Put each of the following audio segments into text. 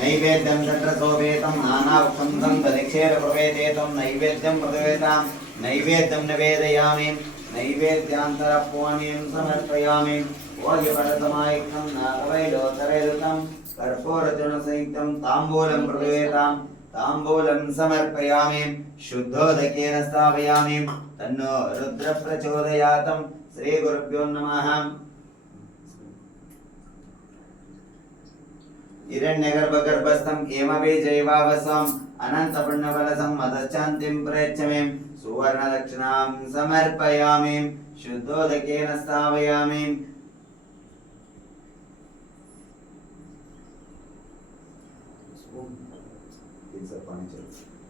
नैवेद्यं तत्रसोपेतं नानावृक्षं दधिक्षेरप्रवेदेतं नैवेद्यं प्रतिवेदां नैवेद्यं निवेदयामि नैवेद्यान्तरपूर्णीं समर्पयामि वायुपरसमायुक्तं नागवैलोतरेदुतं कर्पूरचूर्णसंयुक्तं ताम्बूलं प्रतिवेदां ताम्बूलं समर्पयामि शुद्धोदकेन स्थापयामि तन्नो रुद्रप्रचोदयात् श्रीगुरुभ्यो नमः। हिरण्यगर्भगर्भस्थं हेमवे जैवावसम् अनन्तपुण्यफलसं मदच्छान्तिं प्रयच्छमे सुवर्णदक्षिणां समर्पयामि शुद्धोदकेन स्थापयामि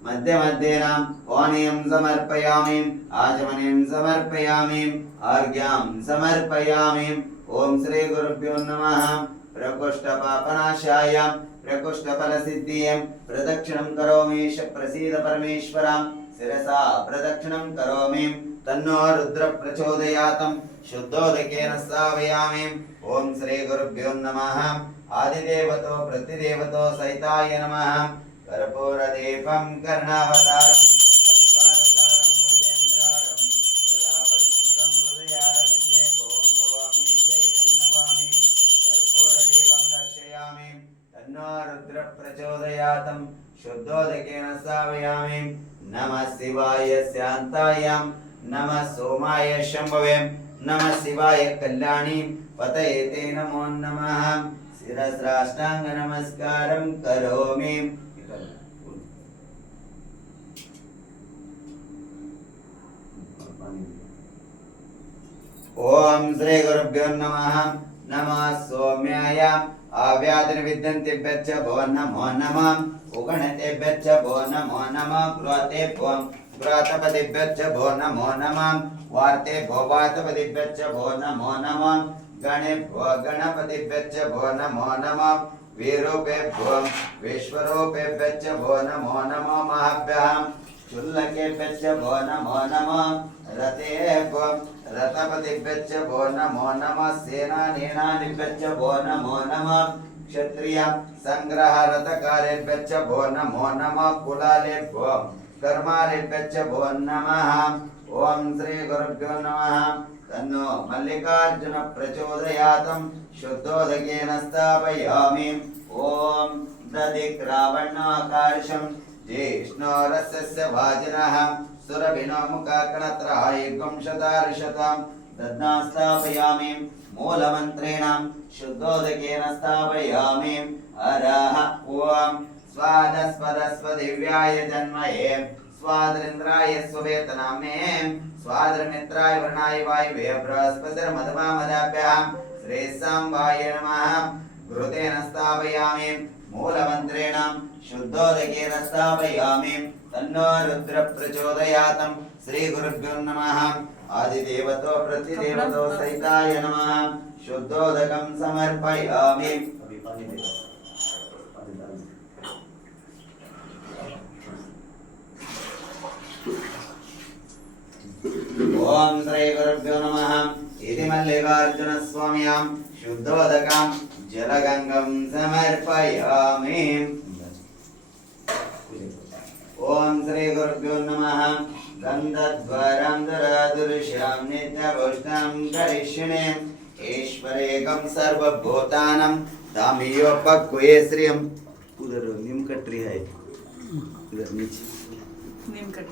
मध्य मध्येनां पानीयं समर्पयामि आचमनीं समर्पयामि अर्घ्यं समर्पयामि। ओम श्री गुरुभ्यो नमः। प्रकोष्ठपापनाशाय प्रकोष्ठफलसिद्धिं प्रदक्षिणं करोमि प्रसीद परमेश्वरं शिरसा प्रदक्षिणं करोमि तन्नो रुद्र प्रचोदयात् शुद्धोदकेन स्थापयामि। ओम श्री गुरुभ्यो नमः। आदिदेवतो प्रतिदेवतो सहिताय नमः। कर्पूरदीपं कर्णावतारं संसारसारं भुजेन्द्रारं सदा वसन्तं हृदयारविन्दे ॐ भवामि चैतन्यवामि कर्पूरदीपं दर्शयामि तन्नो रुद्र प्रचोदयात् शुद्धोदकेन स्थापयामि। नमः शिवाय शान्ताय नमः सोमाय शम्भवे नमः शिवाय कल्याणी पतये ते नमो नमः। शिरस्राष्टांग नमस्कारं करोमि। ओम श्री गुरुभ्यो नमः। नमः सौम्याय आव्याधिर्विद्यन्तेभ्यश्च भो नमो नमः। उगणतेभ्यश्च भो नमो नमः। क्रोतेभ्यो क्रोतपतिभ्यश्च भो नमो नमः। वार्तेभ्यो वातपतिभ्यश्च भो नमो नमः। गणेभ्यो गणपतिभ्यश्च भो नमो नमः। वीरूपेभ्यो विश्वरूपेभ्यश्च भो नमो नमः। महाभ्यः शुल्लकेभ्यश्च भो नमो नमः। रथेभ्यो रथपतिभ्यश्च भो नमो नमः। सेनानीनानिभ्यश्च भो नमो नमः। क्षत्रिय संग्रह रथकारेभ्यश्च भो नमो नमः। कुलालेभ्यो कर्मालेभ्यश्च भो नमः। ओम श्री गुरुभ्यो नमः। तन्नो मल्लिकार्जुन प्रचोदयात् शुद्धोदकेन स्थापयामि। ओम दधिक्रावणाकार्षं ज्येष्णोरस्य वाजिनः सुरभिनो मुखाकणत्रायुगं शतार्षतां दद्ना स्थापयामि। मूलमन्त्रेण शुद्धोदकेन स्थापयामि। अरः ओम स्वादस्पदस्पदिव्याय जन्मये स्वाद्रेन्द्राय सुवेतनामे स्वाद्रमित्राय वर्णाय वायवे बृहस्पतिर्मधुमामदाभ्यां श्रेयसाम्बाय नमः। घृतेन स्थापयामि। मूलमन्त्रेण शुद्धोदकेन स्थापयामि। तन्नो रुद्र प्रचोदयात् श्री गुरुभ्यो नमः। आदिदेवतो प्रतिदेवतो सहिताय नमः। शुद्धोदकं समर्पयामि। ओम श्री गुरुभ्यो नमः। इति मल्लिकार्जुन स्वाम्यां शुद्धोदकं जलगंगं समर्पयामि। ओम श्री गुरुभ्यो नमः। गन्धद्वारं दुरादुर्श्यां नित्यपुष्टं करिष्यणे ईश्वरेकं सर्वभूतानां दामियोपक्वये श्रियं। उधर नीम कटरी है, उधर नीचे नीम कटरी।